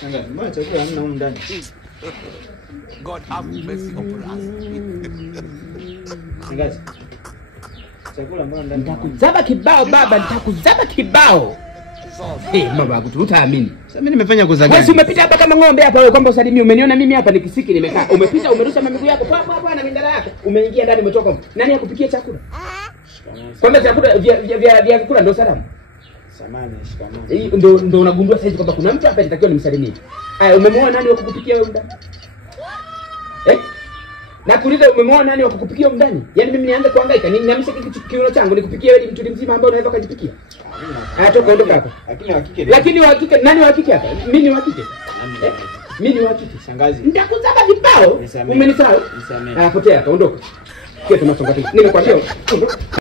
Shangazi, mbona chakula hamna humu ndani? God have mercy upon us. Shangazi. Chakula mbona ndani? Nitakuzaba kibao baba, nitakuzaba kibao. Mama utaamini. Sasa mimi nimefanya kosa gani? Wewe umepita hapa kama ng'ombe hapa wewe kwamba usalimie. Umeniona mimi hapa nikisiki nimekaa. Umepita umerusha miguu yako hapo na mindara yako. Umeingia ndani umetoka. Nani akupikia chakula? Kwamba chakula vya kula ndio salamu. Samahani, shikamani. Ndio unagundua sasa kwamba kuna mtu hapa anatakiwa nimsalimie. Haya, umemwona nani wa kukupikia wewe ndani? Na kuuliza umemwona nani wa kukupikia wewe ndani? Yaani mimi nianze kuhangaika, ninyamishe kiuno changu nikupikie wewe mtu mzima ambaye unaweza kujipikia. Toka ondoka hapa. Lakini wa kike nani wa kike hapa? Mimi ni wa kike. Mimi ni wa kike. Shangazi. Nitakuzaba vibao. Umenisahau? Potea hapa, ondoka. Kile tunasonga tu. Nimekwambia.